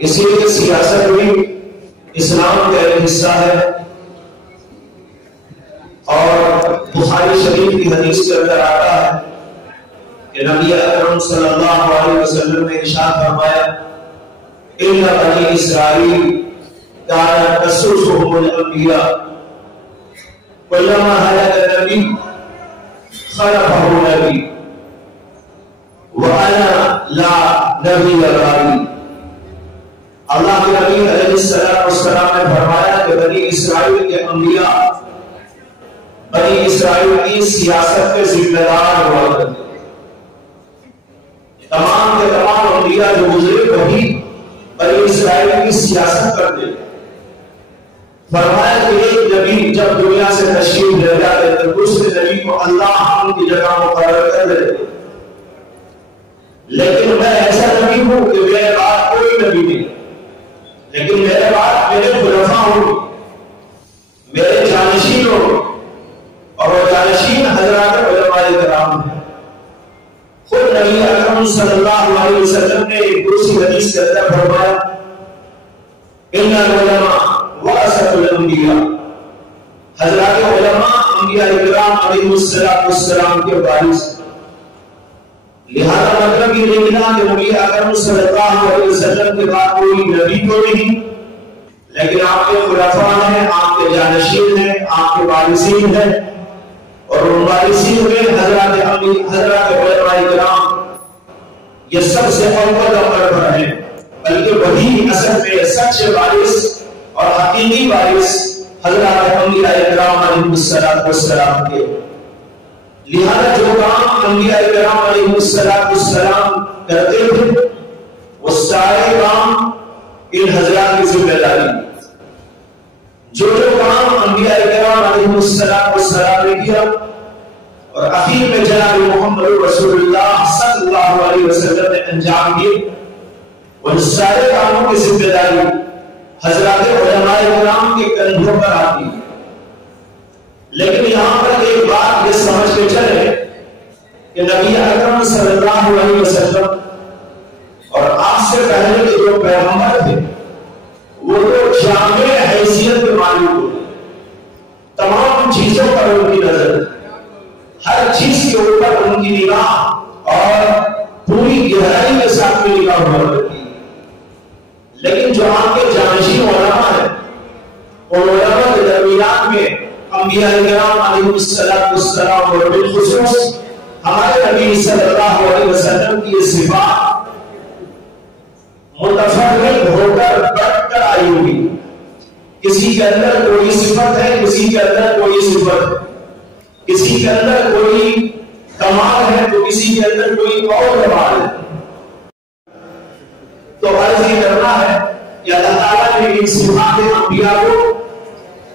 اسی لیے سیاست بھی اسلام کا ایک حصہ ہے، اور بخاری شریف کی حدیث کے اندر آتا ہے کہ نبی اکرم صلی اللہ علیہ وسلم نے ارشاد فرمایا ان بنی اسرائیل كانت تسوسهم الانبیاء كلما هلك نبی خلفه نبی وانا لا نبی بعدی۔ اللہ کے نبی علیہ السلام نے فرمایا کہ بنی اسرائیل کے انبیاء بنی اسرائیل کی سیاست کے ذمہ دار ہوا کرتے، تمام کے تمام انبیاء جو گزرے وہی بنی اسرائیل کی سیاست کرتے۔ فرمایا کہ ایک نبی جب دنیا سے تشریف لے جاتے تو دوسرے نبی کو اللہ ان کی جگہ مقرر کر دیتے، لیکن میں ایسا نبی ہوں کہ میرے بعد کوئی نبی نہیں، لیکن میرے بعد میرے خلفاء ہوں، میرے جانشین ہوں، اور وہ جانشین حضرات علماء کرام ہیں۔ خود نبی اکرم صلی اللہ علیہ وسلم نے ایک دوسری حدیث کے اندر فرمایا ان العلماء ورثۃ الانبیاء، حضرات علماء انبیاء کرام علیہ السلام کے وارث۔ لہذا مطلب یہ نکلا کہ نبی اکرم صلی اللہ علیہ وسلم کے بعد کوئی نبی تو نہیں، لیکن آپ کے خلفاء ہیں، آپ کے جانشین ہیں، آپ کے وارثین ہیں، اور ان وارثین میں حضرات علماء کرام یہ سب سے اول نمبر پر ہیں، بلکہ وہی اصل میں سچے وارث اور حقیقی وارث حضرات انبیاء کرام علیہ السلام کے۔ لہذا جو کام انبیاء کرام علیہ السلام کرتے تھے وہ سارے کام ان حضرات کی ذمہ داری، جو کام انبیاء کرام علیہ السلام نے کیا اور اخیر میں جناب محمد رسول اللہ صلی اللہ علیہ وسلم نے انجام دیے، ان سارے کاموں کی ذمہ داری حضرات علماء کرام کے کندھوں پر آتی ہے۔ لیکن یہاں پر ایک بات یہ سمجھ کے چلے کہ نبی اکرم صلی اللہ علیہ وسلم اور آپ سے پہلے کے جو پیغمبر تھے وہ تو جامع حیثیت کے مالک ہوتے، تمام چیزوں پر ان کی نظر، ہر چیز کے اوپر ان کی نگاہ اور پوری گہرائی کے ساتھ میں نگاہ ہوا کرتی ہے۔ لیکن جو آپ کے جانشین علماء ہیں اور علماء کے درمیان میں انبیاء کرام علیہ السلام اور بالخصوص ہمارے نبی صلی اللہ علیہ وسلم کی یہ صفات متفرق ہو کر بڑھ کر آئی ہوئی، کسی کے اندر کوئی صفت ہے، کسی کے اندر کوئی صفت ہے، کسی کے اندر کوئی کمال ہے تو کسی کے اندر کوئی اور کمال ہے۔ تو عرض یہ کرنا ہے کہ اللہ تعالیٰ نے ان صفات انبیاء کو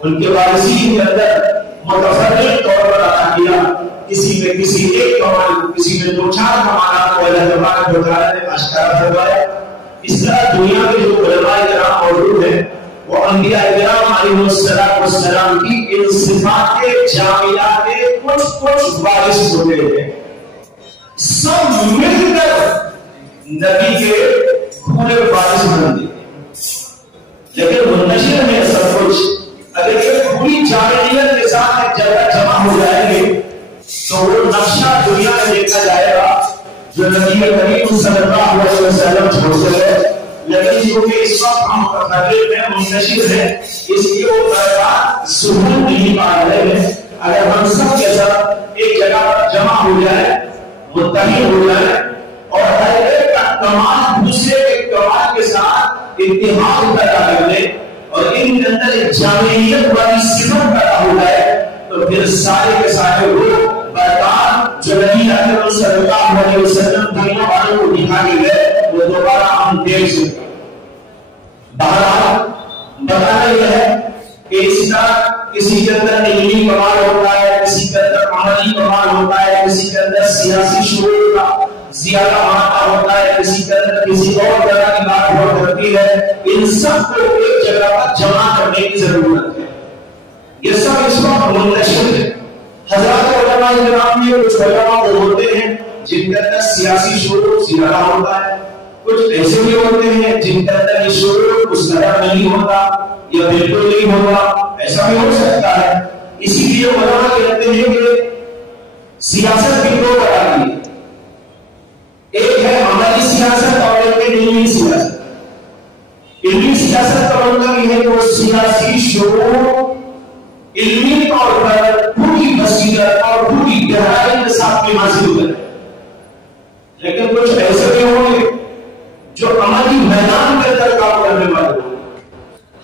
ان کے وارثین کے اندر متفرق طور پر عطا کیا، کسی میں کسی ایک کمال، کسی میں دو چار کمالات کو اللہ تبارک و تعالیٰ نے اشکارا فرمایا۔ اس طرح دنیا کے جو علماء کرام موجود ہیں وہ انبیاء کرام علیہ السلام کی ان صفات کے جامعات کے کچھ وارث ہوتے ہیں، سب مل کر نبی کے پورے وارث بنتے ہیں، لیکن منتشر ہے سب کچھ۔ اگر یہ پوری جامعیت کے ساتھ ایک جگہ جمع ہو جائیں گے تو وہ نقشہ دنیا میں دیکھا جائے گا جو نبی کریم صلی اللہ علیہ وسلم چھوڑتے گئے، لیکن کیونکہ اس وقت ہم متفرق ہیں، منتشر ہیں، اس لیے وہ برکات ظہور نہیں پا رہے ہیں۔ اگر ہم سب کے ساتھ ایک جگہ پر جمع ہو جائے، متحد ہو جائے اور ہر ایک کا کمال دوسرے کے کمال کے ساتھ اتحاد پیدا کر لے اور ان کے اندر ایک جامعیت والی صفت پیدا ہو جائے تو پھر سارے کے سارے وہ برکات جو نبی اکرم صلی اللہ علیہ وسلم دنیا والوں کو دکھا کے گئے وہ دوبارہ ہم دیکھ سکتے۔ بہرحال بتانا یہ ہے کہ اس کا کسی کے اندر علمی کمال ہوتا ہے، کسی کے اندر عملی کمال ہوتا ہے، کسی کے اندر سیاسی شعور کا زیادہ معنی ہوتا ہے، کسی کے اندر کسی اور طرح کی بات ہوا کرتی ہے۔ ان سب کو ایک جگہ پر جمع کرنے کی ضرورت ہے۔ یہ سب اس وقت منتشر ہے۔ حضرات علماء کرام میں کچھ علماء وہ ہوتے ہیں جن کے اندر سیاسی شعور زیادہ ہوتا ہے، کچھ ایسے بھی ہوتے ہیں جن کے اندر یہ شعور اس طرح نہیں ہوتا یا بالکل نہیں ہوتا، ایسا بھی ہو سکتا ہے۔ اسی لیے علماء کہتے ہیں کہ سیاست کی دو طرح کی، ایک ہے عملی سیاست اور ایک ہے علمی سیاست۔ علمی سیاست کا مطلب یہ ہے کہ وہ سیاسی شعور علمی طور پر پوری بصیرت اور پوری گہرائی کے ساتھ میں حاصل کرے۔ لیکن کچھ ایسے بھی ہوں گے جو عملی میدان کے اندر کام کرنے والے ہوں۔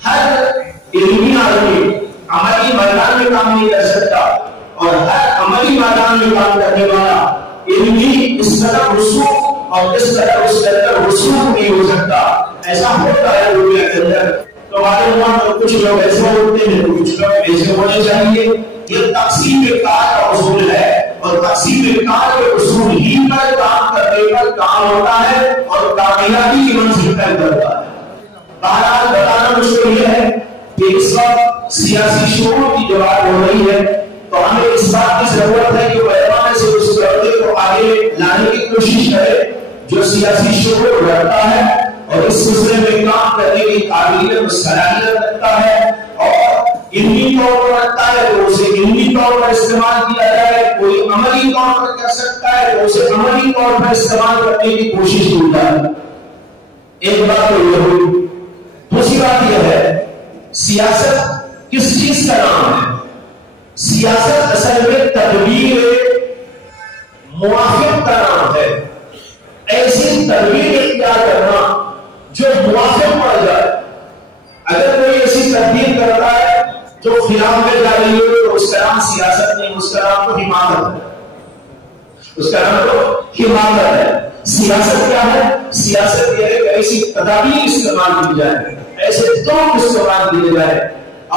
ہر علمی آدمی عملی میدان میں کام نہیں کر سکتا، اور ہر عملی میدان میں کام کرنے والا علمی اس طرح رسوخ اور اس طرح اس کے اندر رسوخ نہیں ہو سکتا۔ ایسا ہوتا ہے دنیا کے اندر۔ تو ہمارے وہاں کچھ لوگ ایسے ہوتے ہیں، کچھ لوگ ایسے ہونے چاہیے۔ یہ تقسیم کار کا اصول ہے، اور تقسیم کار کے اصول ہی پر کام کرنے پر کام ہوتا ہے اور کامیابی کی منزل طے کرتا ہے۔ بہرحال بتانا مشکل یہ ہے کہ اس وقت سیاسی شعور کی جو بات ہو رہی ہے، تو ہمیں اس بات کی ضرورت ہے کہ علماء میں سے اس پردے کو آگے لانے کی کوشش کرے جو سیاسی شعور رکھتا ہے اور اس سلسلے میں کام کرنے کی قابلیت اور صلاحیت رکھتا ہے، اور علمی طور پر رکھتا ہے تو اسے علمی طور پر استعمال کیا جائے، کوئی عملی طور پر کر سکتا ہے تو اسے عملی طور پر استعمال کرنے کی کوشش کی جائے۔ ایک بات تو یہ ہوئی۔ دوسری بات یہ ہے، سیاست کس چیز کا نام ہے؟ سیاست اصل میں تدبیر موافق کا نام ہے۔ ایسی تدبیر اختیار کرنا جو موافق پڑ جائے۔ اگر کوئی ایسی تدبیر کرتا ہے جو خلاف میں جا رہی ہو تو اس کا نام سیاست نہیں، اس کا نام تو حماقت ہے، اس کا نام تو حماقت ہے۔ سیاست کیا ہے؟ سیاست یہ ہے کہ ایسی تدابیر استعمال کی جائے، ایسے طور استعمال کیے جائے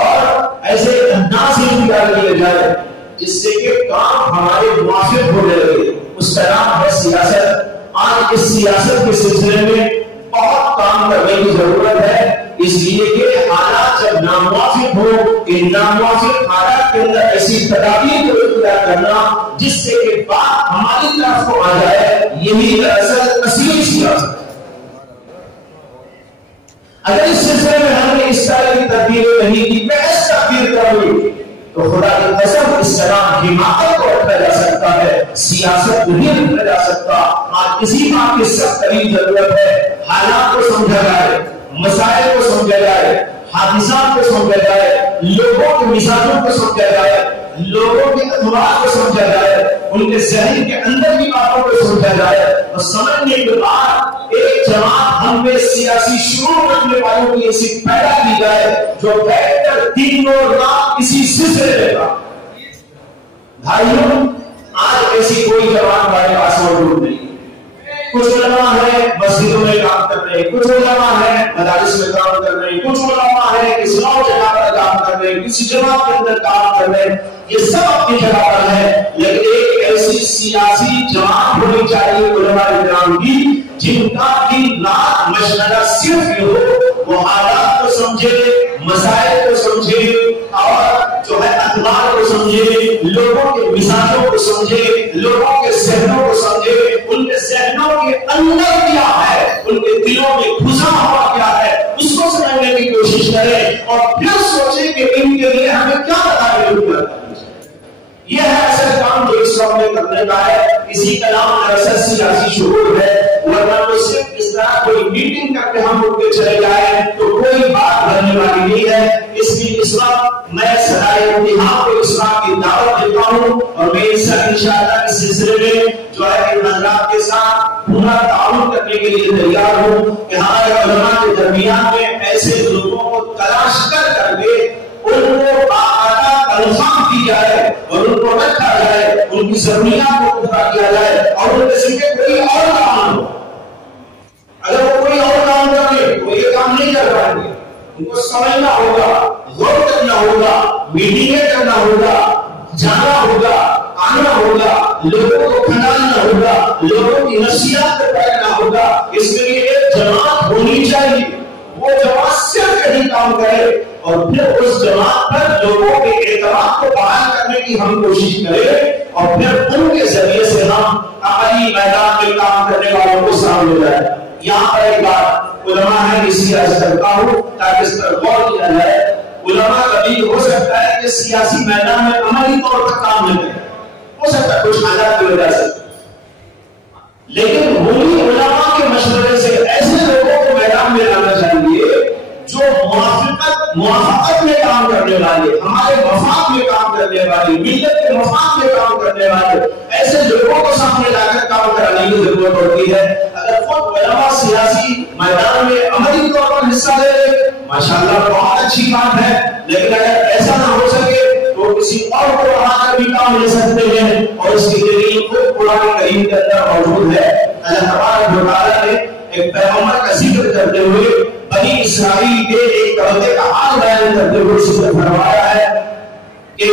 اور ایسے انداز اختیار کیے جائے جس سے کہ کام ہمارے موافق ہونے لگے، اس کا نام ہے سیاست۔ آج اس سیاست کے سلسلے میں بہت کام کرنے کی ضرورت ہے، اس لیے کہ حالات جب ناموافق ہو، ان ناموافق حالات کے اندر ایسی تدابیر کو اختیار کرنا جس سے کہ بات ہماری طرف کو آ جائے، یہی دراصل اصلی سیاست۔ اگر اس سلسلے میں ہم نے اس طرح کی تدبیر نہیں کی، بحث تدبیر کر لی، تو خدا کی قسم اس طرح حماقت کو رکھا جا سکتا ہے، سیاست نہیں رکھا جا سکتا۔ آج اسی بات کی سخت ترین ضرورت ہے، حالات کو سمجھا جائے، مسائل کو سمجھا جائے، حادثات کو سمجھا جائے، لوگوں کے مزاجوں کو سمجھا جائے، لوگوں کے اطلاع کو سمجھا جائے، ان کے ذہن کے اندر کی باتوں کو سمجھا جائے، اور سمجھنے کے بعد ایک جماعت ہم میں سیاسی شعور رکھنے والوں کی ایسی پیدا کی جائے جو بیٹھ کر دن اور رات کسی سلسلے میں کا۔ بھائیوں، آج ایسی کوئی جماعت ہمارے پاس موجود نہیں۔ کچھ علماء ہیں مسجدوں میں کام کر رہے ہیں، کچھ علماء ہیں مدارس میں کام کر رہے ہیں، کچھ علماء ہیں کسی اور جگہ پر کام کر رہے ہیں، کسی جماعت کے اندر کام کر رہے ہیں، یہ سب اپنی جگہ پر ہے، لیکن ایک ایسی سیاسی جماعت ہونی چاہیے علماء کرام کی جن کا دن رات مشغلہ صرف یہ ہو، وہ حالات کو سمجھے، مسائل کو سمجھے، اور جو ہے اخبار کو سمجھے، لوگوں کے مزاجوں کو سمجھے، لوگوں کے ذہنوں کو سمجھے، ان کے ذہنوں کے اندر کیا ہے، ان کے دلوں میں گھسا ہوا کیا ہے، اس کو سمجھنے کی کوشش کرے اور پھر سوچے کہ ان کے لیے ہمیں کیا بتایا۔ یہ ہے اصل کام جو اس وقت میں کرنے کا ہے۔ اسی کا نام دراصل سیاسی شعور ہے، ورنہ تو صرف اس طرح کوئی میٹنگ کر کے ہم اٹھ کے چلے جائیں تو کوئی بات بننے والی نہیں ہے۔ اس لیے اس وقت میں صدائے امتحان کو اس بات کی دعوت دیتا ہوں، اور میں انشاءاللہ اس سلسلے میں جو ہے ان حضرات کے ساتھ پورا تعاون کرنے کے لیے تیار ہوں کہ ہمارے علماء کے درمیان میں ایسے لوگوں کو تلاش کر کے ان کو باقاعدہ کنفرم کی جائے اور ان کو رکھا جائے، ان کی ضروریات کو پورا کیا جائے، اور ان کے ذمہ کوئی اور کام ہو۔ اگر وہ کوئی اور کام کرے تو یہ کام نہیں کر پائیں گے۔ ان کو سمجھنا ہوگا، غور کرنا ہوگا، میٹنگیں کرنا ہوگا، جانا ہوگا، آنا ہوگا، لوگوں کو کھنڈالنا ہوگا، لوگوں کی نفسیات کو پڑھنا ہوگا۔ اس کے لیے ایک جماعت ہونی چاہیے، وہ جماعت صرف یہی کام کرے، اور پھر اس جماعت پر لوگوں کے اعتماد کو بحال کرنے کی ہم کوشش کریں، اور پھر ان کے ذریعے سے ہم عملی میدان میں کام کرنے والوں کو سامنے لائیں۔ یہاں پر ایک بات علماء ہے اس لیے عرض کرتا ہوں تاکہ اس پر غور کیا جائے. علماء کبھی ہو سکتا ہے کہ سیاسی میدان میں عملی طور پر کام نہ کریں، ہو سکتا ہے کچھ حالات کی وجہ سے، لیکن وہی علماء کے مشورے سے ایسے لوگوں کو میدان میں لانا چاہیے جو موافقت میں کام کرنے والے، ہمارے مفاد میں کام کرنے والے، ملت کے مفاد میں کام کرنے والے، ایسے لوگوں کو سامنے لا کر کام کرانے کی ضرورت ہوتی ہے. اگر خود علماء سیاسی میدان میں عملی طور پر حصہ لے لے ماشاءاللہ بہت اچھی بات ہے، لیکن اگر ایسا نہ ہو سکے تو کسی اور کو وہاں کر بھی کام لے سکتے ہیں، اور اس کی دلیل خود قرآن کریم کے اندر موجود ہے. اللہ تبارک و تعالیٰ نے ایک پیغمبر کا ذکر کرتے ہوئے بنی اسرائیل کے ایک طبقے کا حال بیان کرتے ہوئے اس نے فرمایا ہے کہ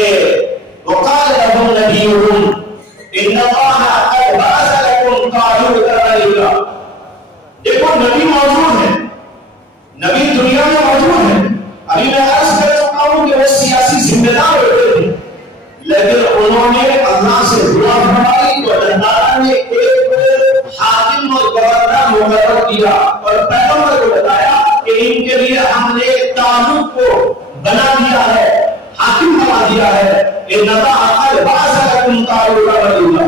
وقال لهم نبيهم ان الله قد بعث لكم طالوت ملكا. دیکھو نبی موجود ہے، نبی دنیا میں موجود ہے. ابھی میں عرض کر چکا ہوں کہ وہ سیاسی ذمہ دار ہوتے ہیں، لیکن انہوں نے اللہ سے دعا فرمائی تو اللہ تعالیٰ نے ایک حاکم اور گورنر مقرر کیا اور پیغمبر کو بتایا کہ ان کے لیے ہم نے طالوت کو بنا دیا ہے، حاکم بنا دیا ہے. ان اللہ بعث لكم طالوت ملكا.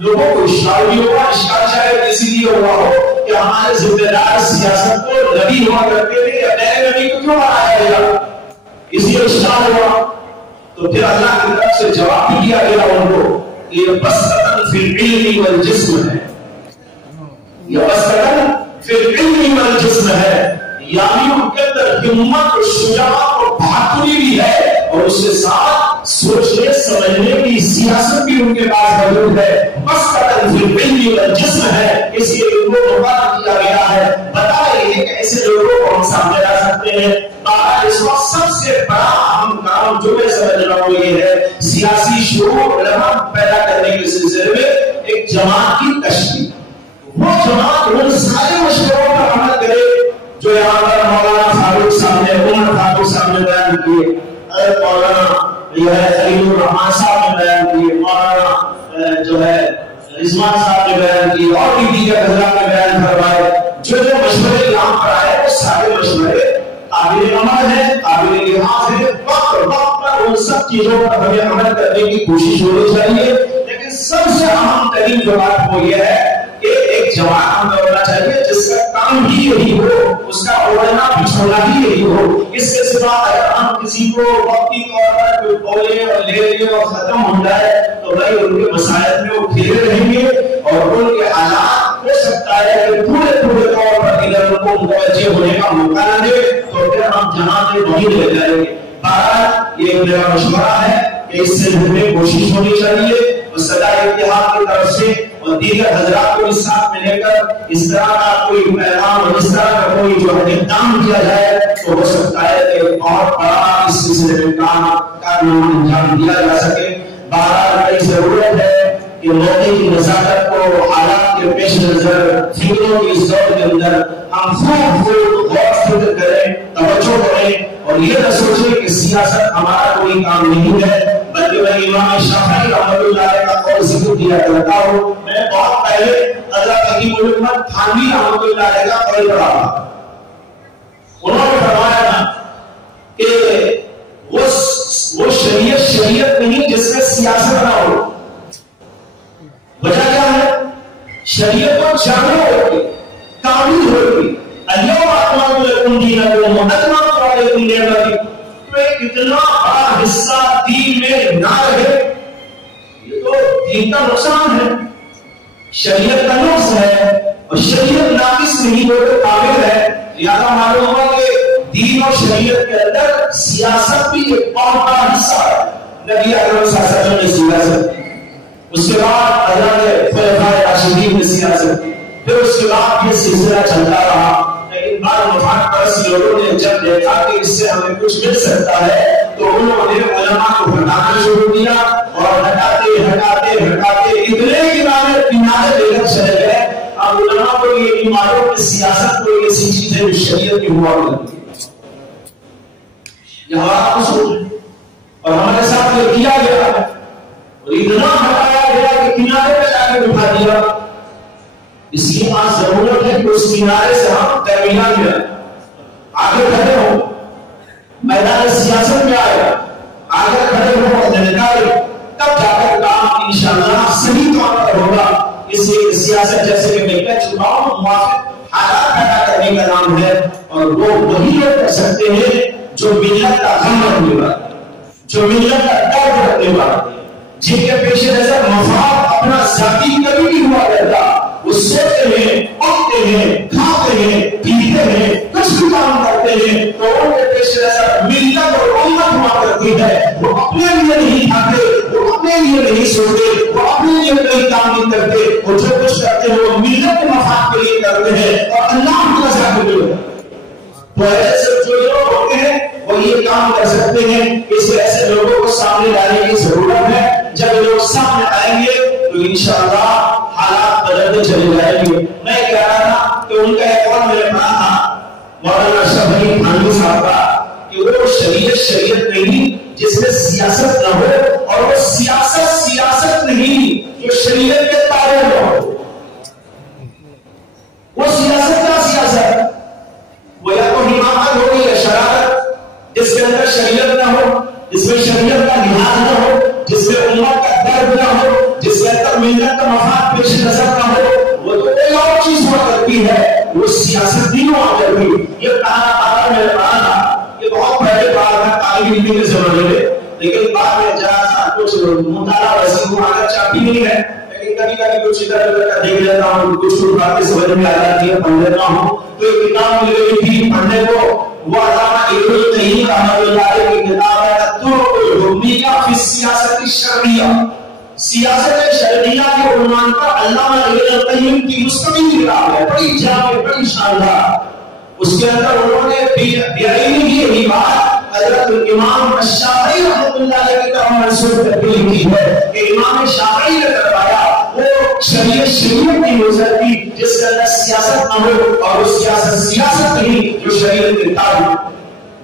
لوگوں کو اشکال بھی ہوا، اشکال شاید اسی لیے ہوا ہو کہ ہمارے ذمہ دار سیاست کو نبی ہوا کرتے تھے، یا نئے نبی کو کیوں بنایا گیا، اس لیے اشکال ہوا. تو پھر اللہ کی طرف سے جواب دیا گیا ان کو یہ بسطن فی العلم والجسم ہے، یہ بسطن فی العلم والجسم ہے، یعنی ان کے اندر ہمت اور شجاعت اور بہادری بھی ہے، اور اس کے ساتھ سوچنے سمجھنے کی سیاست بھی ان کے پاس موجود ہے. بسطن فی العلم والجسم ہے، اس لیے ان کو مقرر کیا گیا ہے. بتائیے کہ ایسے لوگوں کو ہم سامنے لا سکتے ہیں. اس وقت سب سے بڑا اہم کام جو میں سمجھ رہا ہوں یہ ہے سیاسی شعور علماء پیدا کرنے کے سلسلے میں ایک جماعت کی تشکیل. وہ جماعت ان سارے مشوروں پر عمل کرے جو یہاں پر مولانا فاروق صاحب نے، عمر فاروق صاحب نے بیان کیے، مولانا خلیل الرحمان صاحب نے بیان کیے، مولانا جو ہے رضوان صاحب نے بیان کیے، اور بھی دیگر حضرات نے بیان کروائے. جو مشورے یہاں پر آئے وہ سارے مشورے قابل عمل ہے، قابل لحاظ ہے. وقت پر ان سب چیزوں پر ہمیں عمل کرنے کی کوشش ہونی چاہیے. لیکن سب سے اہم ترین جو بات وہ یہ ہے کہ ایک جماعت ہمیں ہونا چاہیے جس کا کام ہی یہی ہو، اس کا اوڑھنا بچھونا ہی یہی ہو. اس کے سوا اگر ہم کسی کو وقتی طور پر کوئی بولے اور لے لے اور ختم ہو جائے تو بھائی ان کے مسائل میں وہ گھرے رہیں گے، اور ان کے حالات ہو سکتا ہے کہ پورے طور پر ادھر ان کو متوجہ ہونے کا موقع نہ دے تو پھر ہم جہاں سے وہیں لے جائیں گے. بہرحال یہ میرا مشورہ ہے کہ اس سے ہمیں کوشش ہونی چاہیے اور صدائے اتحاد کی طرف سے اور دیگر حضرات کو اس ساتھ میں لے کر اس طرح کا کوئی پیغام اور اس طرح کا کوئی جو اقدام کیا جائے تو ہو سکتا ہے کہ بہت بڑا اس سلسلے میں کارنامہ انجام دیا جا سکے. بہرحال بڑی ضرورت ہے کہ موقع کی نزاکت کو حالات کے پیش نظر فکروں کی اس دور کے اندر ہم خوب غور فکر کریں، توجہ کریں، اور یہ نہ سوچیں کہ سیاست ہمارا کوئی کام نہیں ہے، بلکہ میں امام شافعی رحمۃ اللہ علیہ کا قول ذکر کیا کرتا ہوں. میں بہت پہلے حضرت حکیم الامت تھانوی رحمۃ اللہ علیہ کا قول پڑھا تھا. انہوں نے فرمایا تھا کہ وہ شریعت نہیں جس میں سیاست نہ ہو. وجہ کیا ہے؟ شریعت کو جامع ہوگی، کامل ہوگی. اليوم اکملت لکم دینکم واتممت علیکم نعمتی. تو ایک اتنا بڑا حصہ دین میں نہ رہے یہ تو دین کا نقصان ہے، شریعت کا نقص ہے، اور شریعت ناقص نہیں ہو تو کامل ہے. لہذا معلوم ہوا کہ دین اور شریعت کے اندر سیاست بھی ایک بہت بڑا حصہ ہے. نبی اکرم صلی اللہ علیہ وسلم نے سیاست کی، اس کے بعد حضرت خلفائے راشدین نے سیاست کی، پھر اس کے بعد یہ سلسلہ چلتا رہا. لیکن بعض مفاد پرست لوگوں نے جب دیکھا کہ اس سے ہمیں کچھ مل سکتا ہے تو انہوں نے علماء کو ہٹانا شروع کیا، اور ہٹاتے اتنے کنارے لے کر چلے گئے. اب علماء کو یہ نہیں معلوم کہ سیاست کو ایسی چیز ہے جو شریعت کی ہوا کرتی ہے. یہ ہمارا قصور ہے اور ہمارے ساتھ یہ کیا گیا ہے، اور اتنا ہٹایا گیا کہ کنارے پہ جا کے بٹھا دیا. اس کی آج ضرورت ہے کہ اس کنارے سے ہم درمیان میں آگے کھڑے ہوں، میدان سیاست میں آئے، آگے کھڑے ہوں اور نکالے، تب جا کر کام انشاءاللہ صحیح طور پر ہوگا۔ اس لیے سیاست جیسے کہ میں کہہ چکا ہوں موافق حالات پیدا کرنے کا نام ہے، اور وہ وہی لوگ کر سکتے ہیں جو ملت کا غم رکھنے والے، جو ملت کا درد رکھنے والے، جن کے پیش نظر مفاد اپنا ذاتی کبھی نہیں ہوا کرتا، وہ سوتے ہیں، اٹھتے ہیں، کھاتے ہیں، پیتے ہیں، کچھ بھی کام کرتے ہیں تو ان کے پیش نظر ملت اور امت ہوا کرتی ہے۔ وہ اپنے لیے نہیں کھاتے، وہ اپنے لیے نہیں سوتے، وہ اپنے لیے کوئی کام نہیں کرتے، وہ جو کچھ کرتے ہیں وہ ملت کے مفاد کے لیے کرتے ہیں اور اللہ کی رضا کے لیے۔ تو ایسے جو لوگ ہوتے ہیں وہ یہ کام کر سکتے ہیں، اس لیے ایسے لوگوں کو سامنے لانے کی ضرورت ہے۔ جب لوگ سامنے آئیں گے تو انشاءاللہ حالات بدلتے چلے جائیں گے۔ میں کہہ رہا تھا کہ ان کا ایک اور میرے پاس تھا مولانا اشرف علی تھانوی صاحب کا، کہ وہ شریعت نہیں جس میں سیاست نہ ہو، اور وہ سیاست نہیں جو شریعت کے تابع ہو۔ وہ سیاست کا سیاست وہ یا تو حماقت ہوگی یا شرارت، جس کے اندر شریعت نہ ہو، جس میں شریعت کا لحاظ نہ ہو، جس میں امت کا درد نہ ہو، جس کے اندر ملت کا مفاد پیش نظر نہ ہو، وہ تو ایک اور چیز ہوا کرتی ہے، وہ سیاست نہیں ہوا کرتی۔ یہ کہا میرے پاس یہ بہت پہلے بات ہے طالب علم کے زمانے میں، لیکن بعد میں جہاں کچھ مطالعہ ویسے کو اگر چاہتی نہیں ہے، لیکن کبھی کبھی کچھ ادھر ادھر کا دیکھ لیتا ہوں، کچھ باتیں سمجھ میں آ جاتی ہے، پڑھ لیتا ہوں۔ تو ایک کتاب مل گئی تھی پڑھنے کو، وہ علامہ ابن القیم رحمۃ اللہ علیہ کی کتاب ہے الطرق الحکمیہ فی السیاست الشرعیہ۔ سیاست شرعیہ کے عنوان پر علامہ ابن القیم کی مستقل کتاب ہے، بڑی جامع، بڑی شاندار۔ اس کے اندر انہوں نے بعینی یہ بات حضرت امام الشافعی رحمۃ اللہ علیہ کی طرف منسوب کرتے کی ہے کہ امام شافعی نے فرمایا وہ شریعت نہیں ہو سکتی جس کے اندر سیاست نہ ہو، اور وہ سیاست نہیں جو شریعت کے تابع۔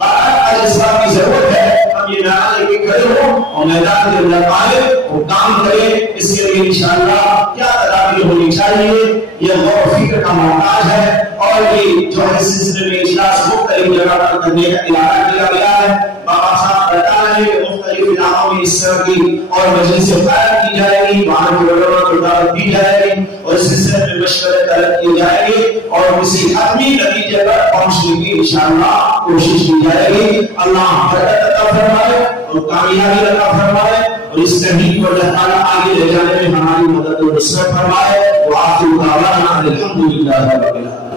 آج اس بات کی ضرورت ہے ہم یہ نعرہ لے کے کھڑے ہوں اور میدان کے اندر آئے اور کام کریں۔ اس کے لیے انشاءاللہ کیا تدابیر ہونی چاہیے یہ غور و فکر کا محتاج ہے، اور یہ جو ہے سلسلے میں اجلاس مختلف جگہ پر کرنے کا ارادہ کیا گیا ہے۔ بابا صاحب بتا رہے ہیں مختلف علاقوں میں اس طرح کی اور مجلس قائم کی جائے گی، وہاں کی علماء کو دعوت دی جائے گی اور اس سلسلے میں مشورے طلب کیے جائیں گے اور کسی حتمی نتیجے پر پہنچنے کی انشاءاللہ کوشش کی جائے گی۔ اللہ برکت عطا فرمائے اور کامیابی عطا فرمائے، اور اس تحریک کو اللہ تعالیٰ آگے لے جانے میں ہماری مدد و نصرت فرمائے۔ وآخر دعوانا الحمدللہ رب العالمین۔